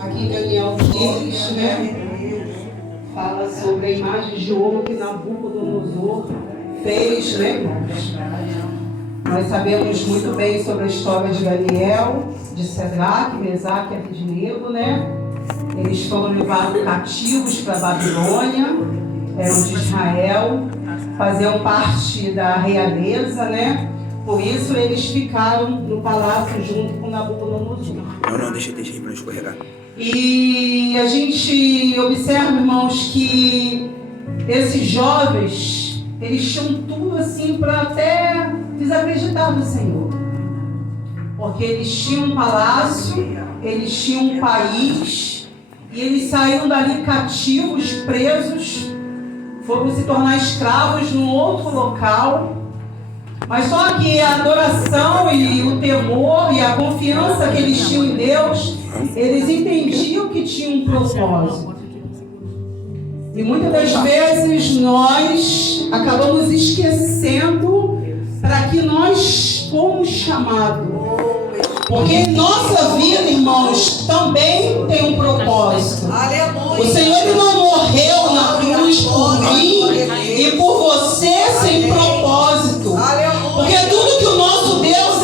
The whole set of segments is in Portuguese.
Aqui em Daniel 6, né? Fala sobre a imagem de ouro que Nabucodonosor fez, né, irmãos? Nós sabemos muito bem sobre a história de Daniel, de Sadraque, Mesaque e Abednego, né? Eles foram levados cativos para a Babilônia, eram de Israel, faziam parte da realeza, né? Por isso eles ficaram no palácio junto com Nabucodonosor. Não, deixa aí para não escorregar. E a gente observa, irmãos, que esses jovens, eles tinham tudo assim para até desacreditar do Senhor. Porque eles tinham um palácio, eles tinham um país, e eles saíram dali cativos, presos, foram se tornar escravos num outro local. Mas só que a adoração e o temor e a confiança que eles tinham em Deus, eles entendiam que tinha um propósito. E muitas das vezes nós acabamos esquecendo para que nós fomos chamados. Porque em nossa vida, irmãos, também tem um propósito. O Senhor ele não morreu na cruz por mim e por você sem propósito. Porque tudo que o nosso Deus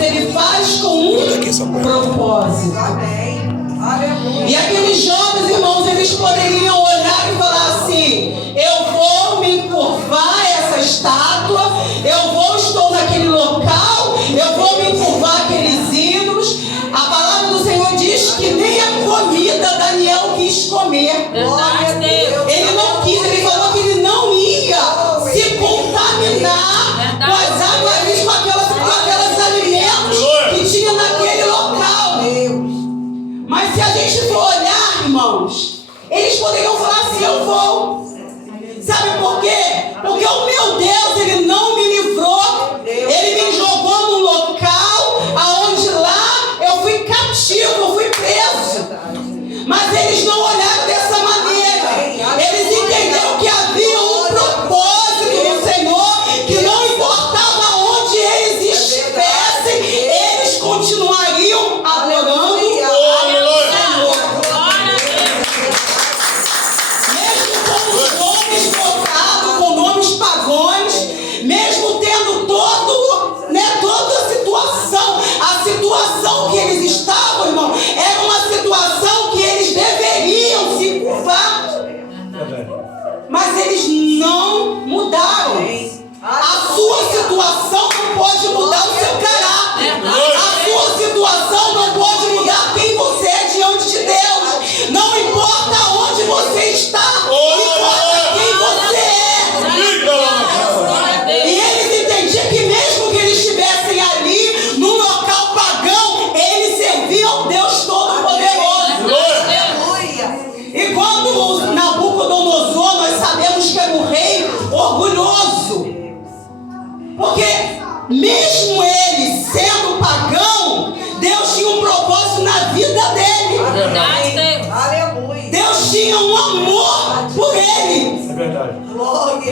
ele faz com um propósito. E aqueles jovens, irmãos, eles poderiam olhar e falar assim: eu vou me encurvar essa estátua, estou naquele local, eu vou me encurvar aqueles ídolos. A palavra do Senhor diz que nem a comida Daniel quis comer. Glória a Deus. Ele não quis, ele falou que ele não ia se contaminar com as águas, com aqueles alimentos que tinha naquele local. Mas se a gente for olhar, irmãos, eles poderiam falar assim: eu vou. Sabe por quê? Porque o meu Deus, ele não me livrou, ele me jogou num local aonde lá eu fui cativo, eu fui preso. Mas eles não olharam dessa maneira. Eles entenderam que havia um propósito no Senhor, que não importava onde eles estivessem, eles continuariam adorando o Senhor. Mesmo com os nomes trocados, com nomes pagões, mesmo tendo toda a situação que eles estavam, irmão, era uma situação que eles deveriam se curvar. Mas eles não mudaram. A sua situação não pode mudar o seu caráter. A sua situação não pode mudar quem você é diante de Deus. Não importa onde você está, importa quem você é. E eles entendiam que mesmo que eles estivessem ali, num local pagão, eles serviam ao Deus Todo-Poderoso. E quando Nabucodonosor, nós sabemos que era um rei orgulhoso. Porque mesmo ele sendo pagão, Deus tinha um propósito na vida dele. Deus tinha um amor por ele. É verdade.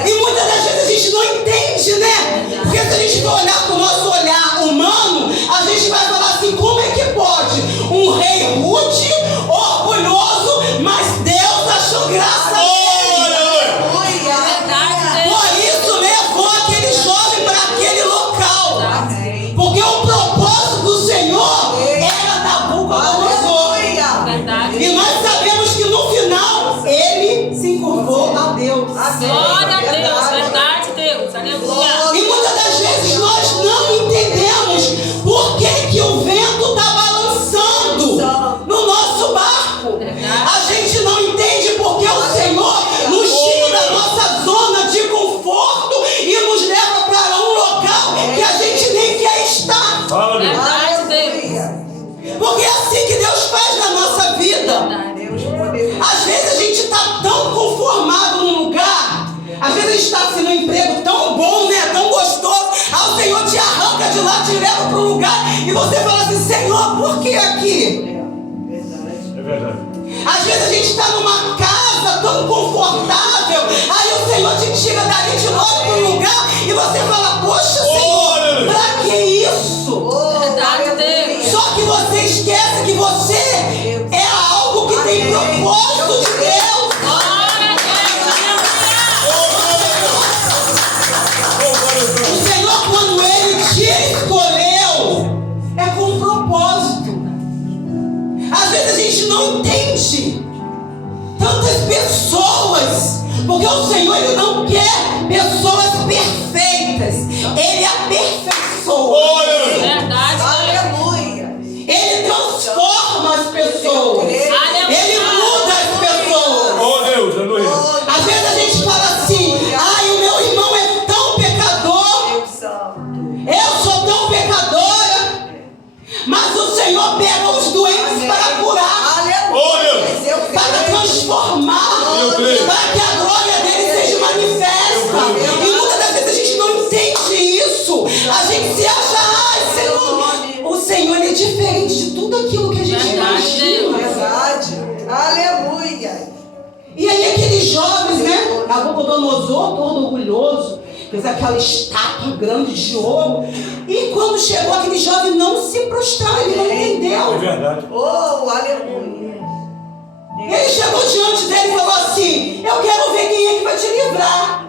E muitas das vezes a gente não entende, né? Porque se a gente for olhar com o nosso olhar humano, a gente vai falar assim: como é que pode um rei rude, orgulhoso, mas Deus achou graça nele? Por isso levou aquele jovem para aquele local. Porque o propósito do Senhor era Nabucodonosor. E nós sabemos que no final ele se encurvou a Deus. Glória a Deus, verdade, Deus, aleluia. E muitas das vezes nós não entendemos por que o vento está balançando no nosso barco. A gente não entende porque o Senhor nos tira da nossa zona de conforto e nos leva para um local que a gente nem quer estar. Verdade, Deus. Porque é assim que Deus faz na nossa vida. Às vezes a gente está tão conformado num lugar, às vezes a gente está assim num emprego tão bom, né, tão gostoso, aí o Senhor te arranca de lá, te leva para um lugar e você fala assim: Senhor, por que aqui? É verdade. Às vezes a gente está numa casa tão confortável, aí o Senhor te tira dali de novo para um lugar e você fala: poxa, Senhor, para que isso? Verdade, Deus. Só que você esquece que você é a gente não entende tantas pessoas, porque o Senhor, Ele não quer pessoas perfeitas, Ele aperfeiçoa. Verdade. Aleluia. Ele transforma as pessoas, Ele muda as pessoas. Oh Deus, aleluia. Às vezes a gente fala assim: ai, o meu irmão é tão pecador, Deus Santo. eu sou tão pecadora, mas o Senhor pega os doentes para curar, Aleluia. para transformar, Eu creio. para que a glória dele seja manifesta. E muitas das vezes a gente não entende isso. A gente se acha, ai, Senhor, o Senhor é diferente de tudo aquilo que a gente imagina. Verdade. Aleluia. E aí aqueles jovens, né? Nabucodonosor, todo orgulhoso, fez aquela estátua grande de ouro. E quando chegou aquele jovem, não se prostrou, ele não É entendeu. verdade. Oh, aleluia. Ele chegou diante dele e falou assim: eu quero ver quem é que vai te livrar.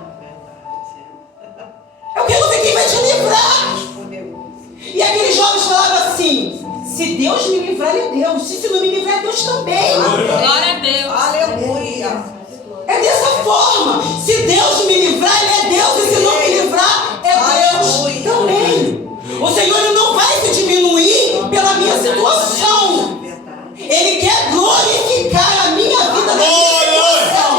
Eu quero ver quem vai te livrar. E aqueles jovens falavam assim: se Deus me livrar, é Deus. Se não me livrar, é Deus também. Glória a Deus. Aleluia. É dessa forma. Se Deus me livrar, Ele é Deus. E se não me livrar, é Deus também. O Senhor, Ele não vai se diminuir pela minha situação. Ele quer glorificar a minha vida na minha situação.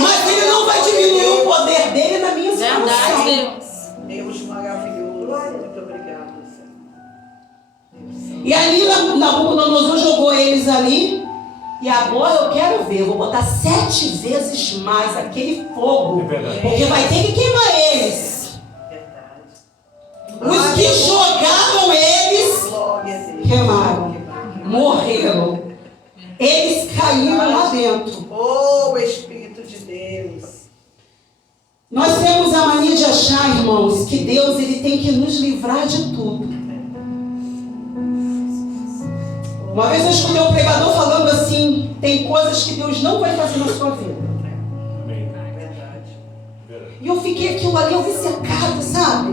Mas Ele não vai diminuir o poder dele na minha Verdade, situação. Deus. Deus maravilhoso. Muito obrigado, Senhor. E ali Nabucodonosor jogou eles ali. E agora eu quero ver, eu vou botar 7 vezes mais aquele fogo. É verdade. Porque vai ter que queimar eles. Verdade. Os que jogaram eles Glória a Deus. queimaram, morreram. Eles caíram lá dentro. Oh, Espírito de Deus. Nós temos a mania de achar, irmãos, que Deus ele tem que nos livrar de tudo. Uma vez eu escutei um pregador falando assim: tem coisas que Deus não vai fazer na sua vida. Amém. Verdade. Verdade. E eu fiquei aquilo ali obcecada, sabe?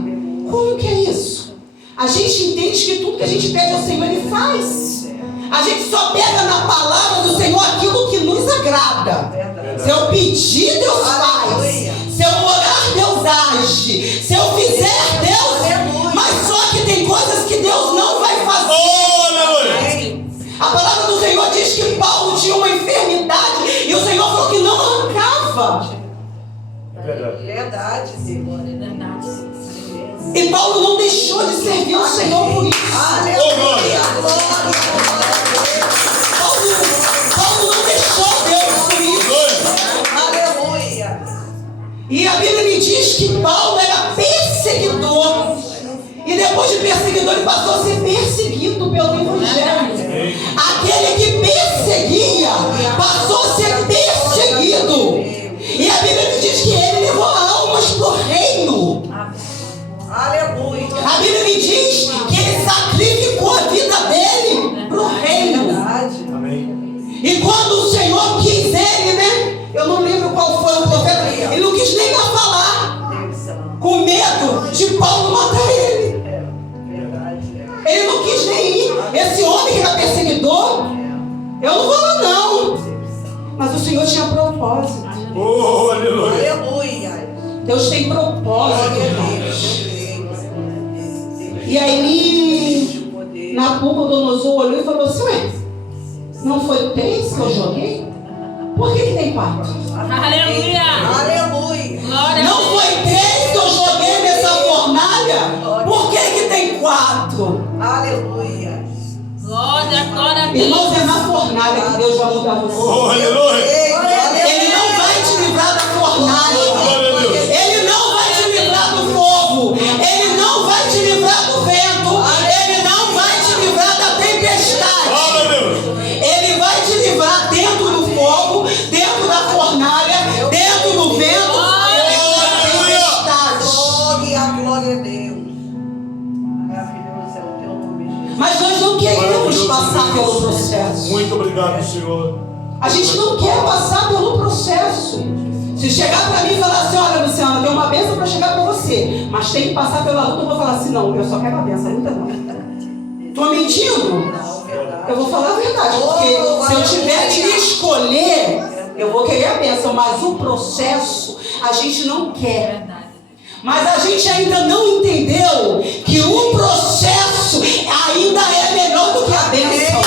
Como que é isso? A gente entende que tudo que a gente pede ao Senhor, Ele faz. A gente só pega na palavra do Senhor aquilo que nos agrada. Verdade. Se eu pedir, Deus faz. Se eu orar, Deus age. Se eu fizer, Deus. Mas só que tem coisas que Deus não vai fazer. A palavra do Senhor diz que Paulo tinha uma enfermidade e o Senhor falou que não arrancava. É verdade. Verdade, Senhor. Verdade. E Paulo não deixou de servir o Senhor por isso. Aleluia. Paulo não deixou Deus por isso. Aleluia. E a Bíblia me diz que Paulo era perseguidor. E depois de perseguidor, ele passou a ser perseguido pelo Evangelho. Aquele que perseguia passou a ser perseguido. E a Bíblia me diz que ele levou almas para o reino. Aleluia. A Bíblia me diz que ele sacrificou a vida dele para o reino. Verdade. Amém. E quando o Senhor quis ele, né? Eu não lembro qual foi o profeta. Ele não quis nem mais falar. Deus Santo. Com medo de Paulo matar ele. Verdade. Ele não quis nem ir. Esse homem que era perseguidor, eu não vou lá não. Mas o Senhor tinha propósito. Oh, aleluia. Aleluia. Deus tem propósito, irmãos. E aí Nabucodonosor olhou e falou assim: ué, não foi 3 que eu joguei? Por que tem 4? Aleluia. Aleluia. Glória a Não Deus. foi 3 que eu joguei nessa fornalha? Por que tem 4? Aleluia. Glória a Deus. Irmãos, é na fornalha que Deus vai mudar você. Oh, aleluia. Ele não vai te livrar da fornalha. Glória a Deus. Ele não vai te livrar do fogo. Ele não vai te livrar do vento. Ele não vai te livrar da tempestade. Glória a Deus. Ele vai te livrar dentro do fogo, dentro da fornalha, dentro do vento, dentro da tempestade. Glória a Deus. Maravilhoso é o teu nome, Jesus. Mas nós não queremos passar pelo processo. Muito obrigado, Senhor. A gente não quer passar pelo processo. Se chegar para mim e falar assim: olha, Luciana, tem uma bênção para chegar para você, mas tem que passar pela luta, eu vou falar assim: não, eu só quero a bênção, a luta não. Tô mentindo? Não, verdade. Eu vou falar a verdade, porque se eu tiver que escolher, eu vou querer a bênção, mas o processo a gente não quer. Mas a gente ainda não entendeu que o processo ainda é melhor do que a bênção.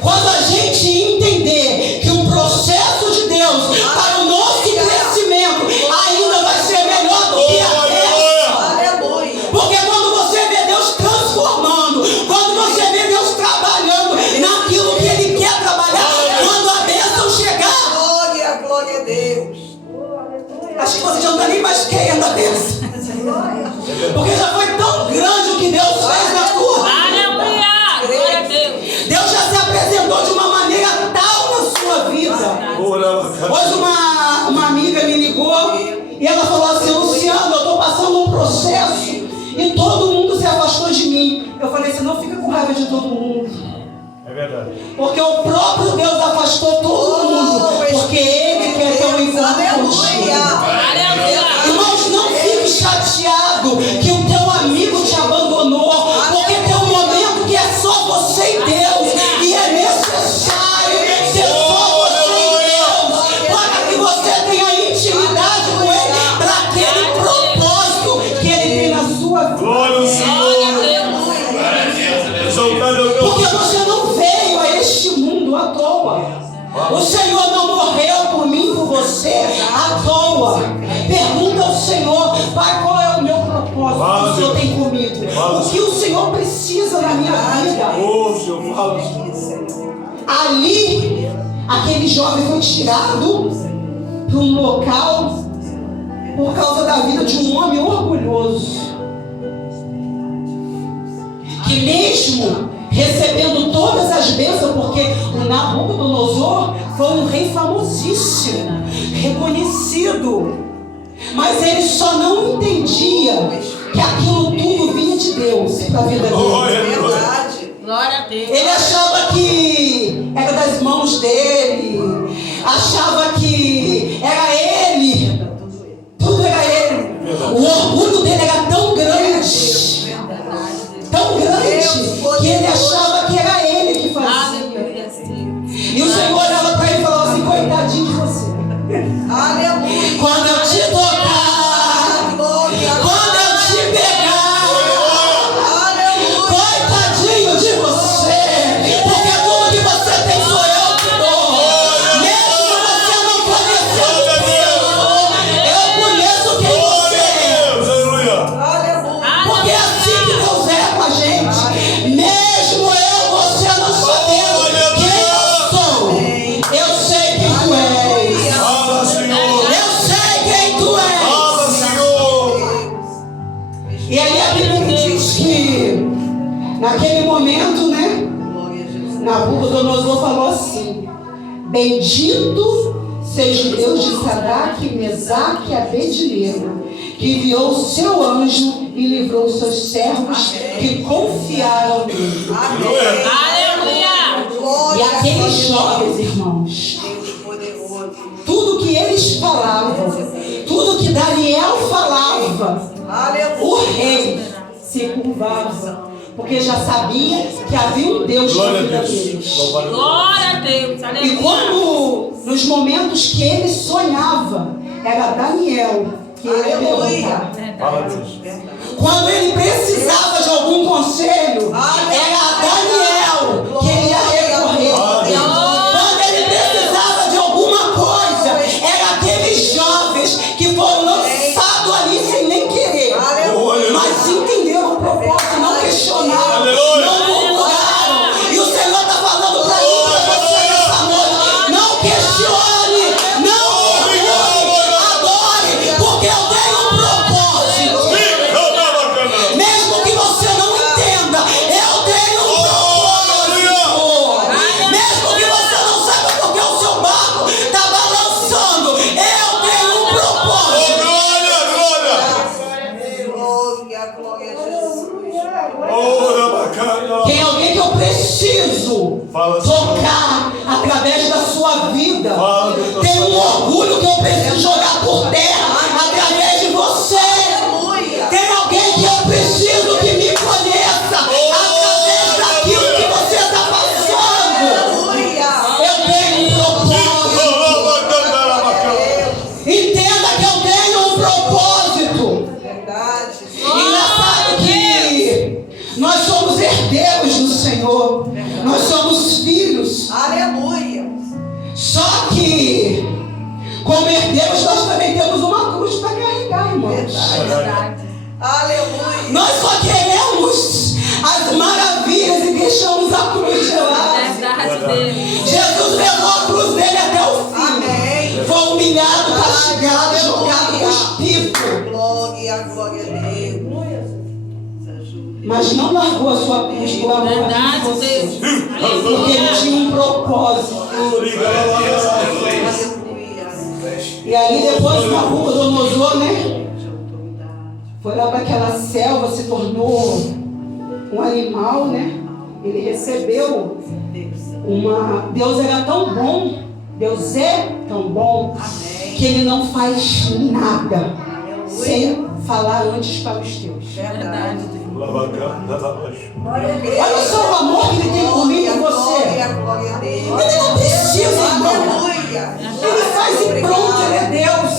Quando a gente entender que o processo de Deus para o nosso crescimento ainda vai ser melhor do que a bênção. Porque quando você vê Deus transformando, quando você vê Deus trabalhando naquilo que Ele quer trabalhar, quando a bênção chegar, Glória a Deus. acho que você já não está nem mais querendo a bênção. Porque já foi tão grande o que Deus fez na tua vida. Aleluia! Glória a Deus. Deus já se apresentou de uma maneira tal na sua vida. Hoje uma amiga me ligou e ela falou assim: Luciano, eu estou passando um processo e todo mundo se afastou de mim. Eu falei assim: não fica com raiva de todo mundo. É verdade. Porque o próprio Deus afastou todo mundo. Porque Ele quer ter um encontro contigo. Irmãos, não fique chateado que o teu amigo te abandonou. Porque tem um momento que é só você e Deus. E é necessário ser só você e Deus. Para que você tenha intimidade com Ele. Para aquele propósito que Ele tem na sua vida. Glória ao Senhor. Porque você não veio a este mundo à toa. O Senhor não morreu por mim, por você, à toa. Pergunta ao Senhor: Pai, qual é o meu propósito que o Senhor tem comigo? O que o Senhor precisa na minha vida? Ô, Senhor, fala. Ali, aquele jovem foi tirado para um local por causa da vida de um homem orgulhoso. Que mesmo recebendo todas as bênçãos, porque o Nabucodonosor foi um rei famosíssimo, reconhecido, mas ele só não entendia que aquilo tudo vinha de Deus para a vida dele. Glória a Deus. Ele achava que era das mãos dele, achava que era ele, tudo era ele. O orgulho dele era tão grande, que ele achava que era ele que fazia. E o Senhor olhava para ele e falava assim: coitadinho de você. Quando eu te tocar, quando eu te pegar, coitadinho de você. Porque tudo que você tem sou eu que dou. Mesmo você não conhecendo o Senhor, eu conheço quem você é. Porque é assim que Deus é com a gente. Mesmo você não sabendo quem eu sou, eu sei quem tu és. Fala, Senhor. Eu sei quem tu és. Fala, Senhor. E aí a Bíblia diz que naquele momento, né, Nabucodonosor falou assim: bendito seja o Deus de Sadraque, Mesaque e Abednego, que enviou o seu anjo e livrou os seus servos que confiaram nele. Aleluia. E aqueles jovens, irmãos, tudo que eles falavam, tudo que Daniel falava, o rei se curvava, porque já sabia que havia um Deus na Glória a vida Deus. deles. Louvado a Deus. Glória a Deus. E Aleluia. quando, nos momentos que ele sonhava, era Daniel que ele ia perguntar. Fala, Deus. Quando ele precisava de algum conselho, era Daniel que ele ia recorrer. Quando ele precisava de alguma coisa, era aqueles jovens que foram lançados ali sem nem querer, mas entenderam o propósito, não questionaram, não murmuraram. E o Senhor está falando para mim, para você nessa noite: não questione, não murmure, adore, porque eu tenho um propósito. Mesmo que você não entenda, eu tenho um propósito. Mesmo que você não saiba porque o seu barco está balançando, eu tenho um propósito. Glória a Jesus. Tem alguém que eu preciso Fala, Senhor. tocar através da sua vida. Fala, Deus. Tem um orgulho que eu preciso jogar por terra através de você. Tem alguém herdeiros do Senhor. Nós somos filhos. Aleluia. Só que, como herdeiros, nós também temos uma cruz para carregar, irmãos. Verdade. Aleluia. Nós só queremos as maravilhas e deixamos a cruz de lado. Verdade, Deus. Jesus levou a cruz dele até o fim. Amém. Foi humilhado, castigado, jogado, cuspido. Glória a Deus. Mas não largou a sua cruz por amor de Verdade, você. Deus. Porque ele tinha um propósito. Aleluia. E aí depois Nabucodonosor, né? Foi lá para aquela selva, se tornou um animal, né? Ele recebeu uma... Deus era tão bom, Deus é tão bom, que Ele não faz nada sem falar antes para os teus. Verdade. Olha só o amor que Ele tem comigo e você. Glória a Deus. Ele não precisa, irmão. Aleluia. Ele faz e pronto, Ele é Deus.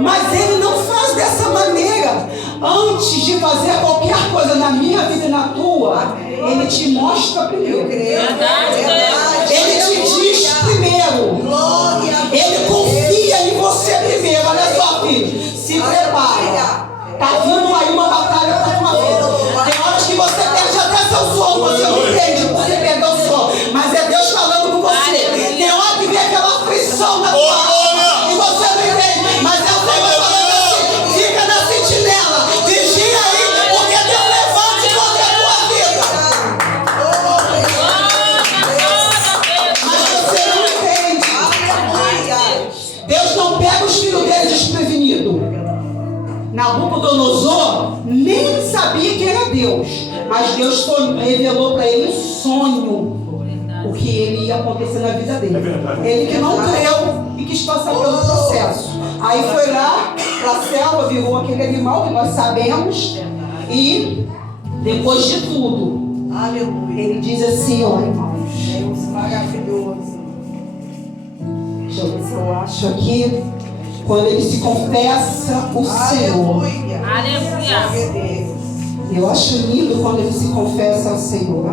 Mas Ele não faz dessa maneira. Antes de fazer qualquer coisa na minha vida e na tua, Ele te mostra primeiro. Verdade, Deus. Ele te diz primeiro. Glória a Deus. Ele confia em você primeiro. Olha só, filho. Se prepara. Tá vindo aí uma batalha para tua vida. Tem horas que você perde até seu sono. Você não entende porque você perdeu o sono. Mas é Deus falando com você. Tem hora que vem aquela aflição na tua alma. E você não entende. Mas é o Senhor falando assim. Fica na sentinela. Vigia aí. Porque Deus levante contra a tua vida. Mas você não entende. Aleluia. Deus não pega os filhos dele desprevenidos. Nabucodonosor nem sabia que era Deus, mas Deus revelou para ele um sonho, o que ele ia acontecer na vida dele. Ele que não creu e quis passar pelo processo. Aí foi lá para a selva, virou aquele animal que nós sabemos, e depois de tudo, Aleluia. ele diz assim, ó irmãos, Deus maravilhoso. deixa eu ver se eu acho aqui. Quando ele se confessa o Senhor. Aleluia. Aleluia. Glória a Deus. Eu acho lindo quando ele se confessa ao Senhor.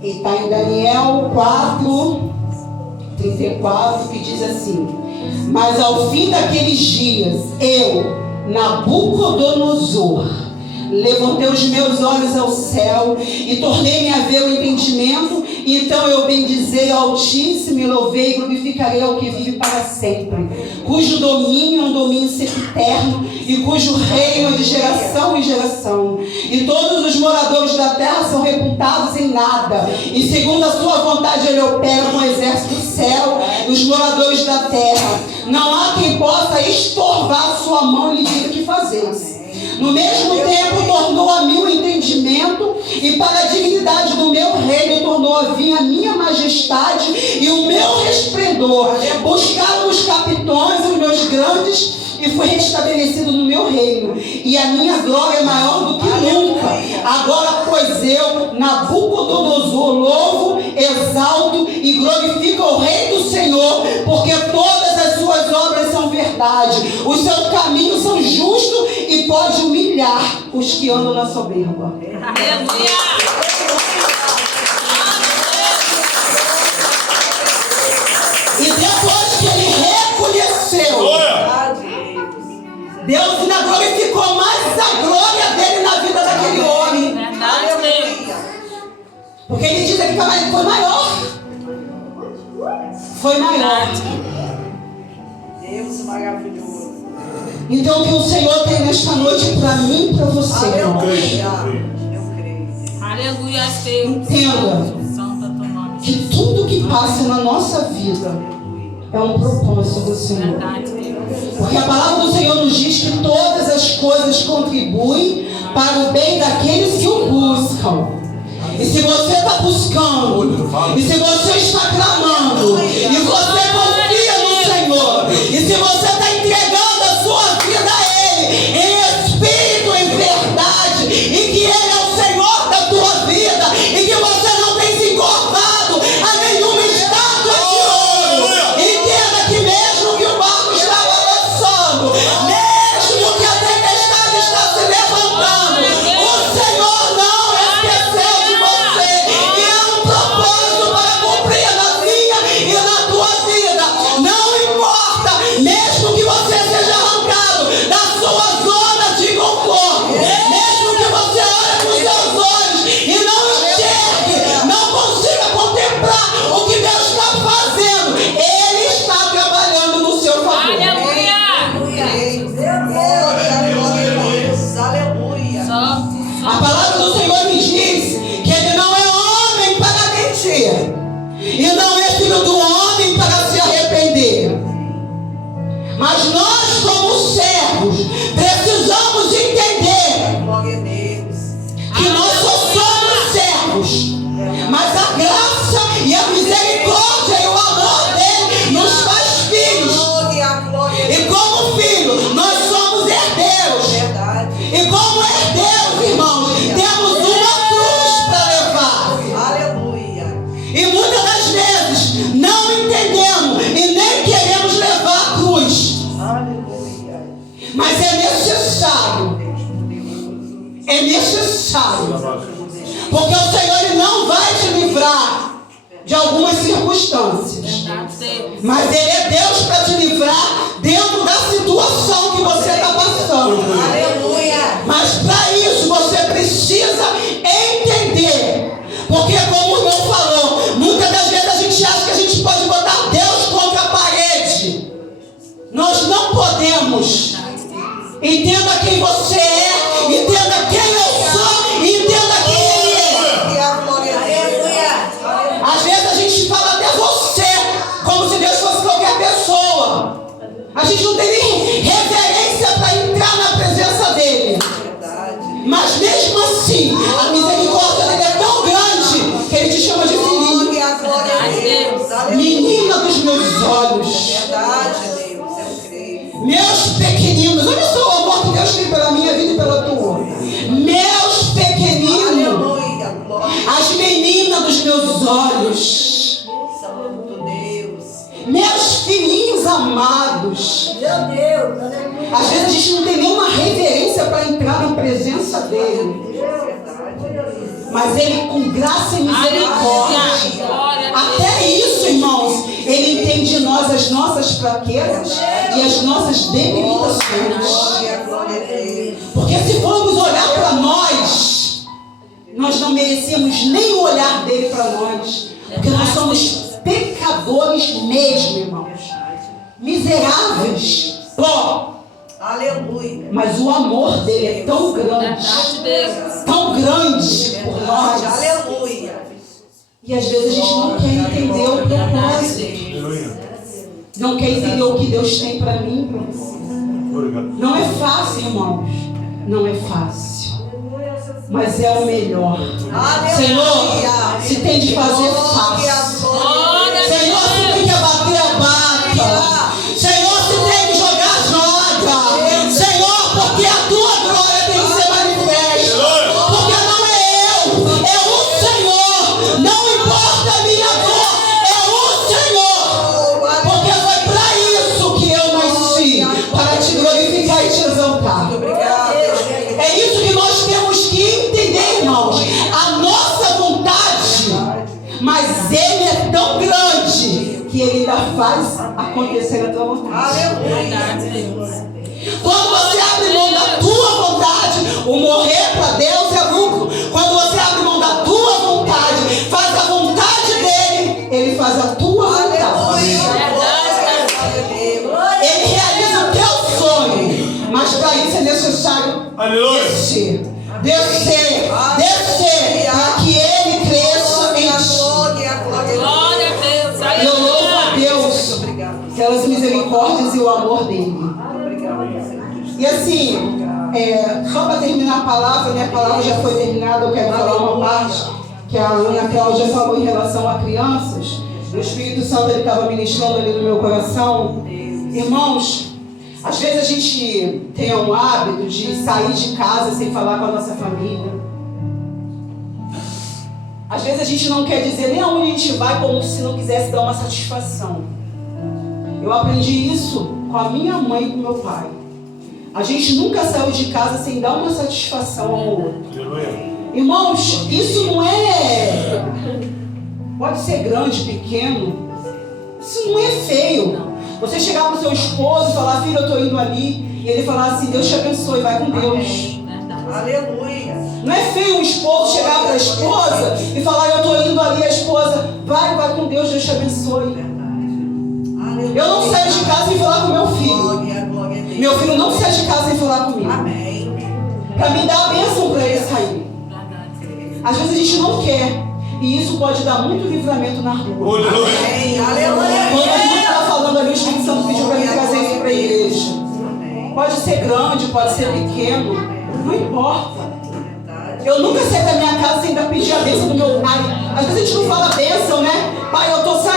E está em Daniel 4:34, que diz assim: mas ao fim daqueles dias, eu, Nabucodonosor, levantei os meus olhos ao céu e tornei-me a ver o entendimento. Então eu bendizei ao Altíssimo e louvei e glorificarei ao que vive para sempre, cujo domínio é um domínio sempiterno e cujo reino é de geração em geração. E todos os moradores da terra são reputados em nada. E segundo a sua vontade ele opera com o exército do céu e os moradores da terra. Não há quem possa estorvar sua mão e lhe diga o que fazer. No mesmo tempo tornou a mim o entendimento, e para a dignidade do meu reino tornou a vir a minha majestade e o meu resplendor. Buscaram os capitões e os meus grandes, e fui restabelecido no meu reino, e a minha glória é maior do que nunca. Agora, pois eu, Nabucodonosor, louvo, exalto e glorifico o Rei do Senhor, porque todas as suas obras são verdade, os seus caminhos são justos e pode humilhar os que andam na soberba. Aleluia. E depois que ele reconheceu, Deus ainda glorificou mais a glória dele na vida daquele homem. Verdade, Deus. Porque ele diz aqui que foi maior. Foi maior. Deus maravilhoso. Então o que o Senhor tem nesta noite para mim e para você, irmão. Aleluia. Eu creio. Aleluia, Deus. Entenda Santo é teu nome. que tudo que passa na nossa vida é um propósito do Senhor. Verdade, Deus. Porque a palavra do Senhor nos diz que todas as coisas contribuem para o bem daqueles que o buscam. E se você está buscando, e se você está clamando, e você confia no Senhor, e se você está entregando a sua vida a Ele, em espírito, em verdade, e que Ele é o Senhor da tua vida, e que você não tem se encurvado a nenhuma estátua de ouro, entenda que mesmo que o barco está balançando, mesmo que a tempestade está se levantando, é necessário. Porque o Senhor ele não vai te livrar de algumas circunstâncias. Mas Ele é Deus para te livrar dentro da situação que você está passando. Aleluia. Mas para isso você precisa entender. Porque como o irmão falou, muitas das vezes a gente acha que a gente pode botar Deus contra a parede. Nós não podemos. Entenda quem você é, entenda quem eu sou, entenda quem Ele é. Aleluia. Às vezes a gente fala até você, como se Deus fosse qualquer pessoa. A gente não tem nem reverência para entrar na presença dele. Mas mesmo assim, a misericórdia dele é tão grande que ele te chama de filhinho. Glória a Deus. Aleluia. Menina dos meus olhos. Verdade, Deus. Eu creio. Meus pequeninos. Olha só o amor que Deus tem pela minha vida e pela tua. Meus pequeninos. Aleluia. Glória. As meninas dos meus olhos. Santo Deus. Meus filhinhos amados. Meu Deus. Aleluia. Às vezes a gente não tem nenhuma reverência para entrar na presença dele. Mas ele com graça e misericórdia. Até isso, irmãos, ele entende de nós as nossas fraquezas e as nossas debilitações. Glória a Deus. Porque se formos olhar para nós, nós não merecemos nem o olhar dele para nós. Porque nós somos pecadores mesmo, irmãos. Miseráveis. Pó. Aleluia. Mas o amor dele é tão grande por nós. Aleluia. E às vezes a gente não quer entender o propósito. Não quer entender o que Deus tem para mim, para você. Não é fácil, irmãos. Não é fácil. Mas é o melhor. Senhor, se tem de fazer, faça. Senhor, se tem que abater, abata. Senhor, se tem que jogar, joga. Senhor, porque a tua glória tem que ser manifesta. Porque não é eu, é o Senhor. Não importa a minha dor, é o Senhor. Porque foi para isso que eu nasci, para te glorificar e te exaltar. É isso que nós temos que entender, irmãos. A nossa vontade, mas Ele é tão grande que Ele ainda faz acontecer a tua vontade. Quando você abre mão da tua vontade, o morrer para Deus é lucro. Quando você abre mão da tua vontade, faz a vontade dele, Ele faz a tua vontade. Ele realiza o teu sonho, mas para isso é necessário descer, para que Ele cresça em ti. Glória a Deus. Eu louvo a Deus pelas misericórdias e o amor dele. E assim, só para terminar a palavra, minha palavra já foi terminada, eu quero falar uma parte que a Ana Cláudia falou em relação a crianças. O Espírito Santo estava ministrando ali no meu coração. Irmãos, às vezes a gente tem um hábito de sair de casa sem falar com a nossa família. Às vezes a gente não quer dizer nem aonde a gente vai, como se não quisesse dar uma satisfação. Eu aprendi isso com a minha mãe e com meu pai. A gente nunca saiu de casa sem dar uma satisfação ao outro. Irmãos, isso não é... Pode ser grande, pequeno. Isso não é feio. Você chegar para o seu esposo e falar, filho, eu estou indo ali. E ele falar assim, Deus te abençoe, vai com Deus. Aleluia. Não é feio um esposo chegar para a esposa e falar, eu estou indo ali, a esposa, vai com Deus, Deus te abençoe. Eu não saio de casa sem falar com meu filho. Meu filho não sai de casa sem falar comigo. Para me dar a bênção para ele sair. Às vezes a gente não quer. E isso pode dar muito livramento na rua. Quando a gente está falando ali, o Espírito Santo pediu para mim trazer isso para a igreja. Pode ser grande, pode ser pequeno. Não importa. Eu nunca saí da minha casa sem ainda pedir a bênção do meu pai. Às vezes a gente não fala bênção, né? Pai, eu estou saindo.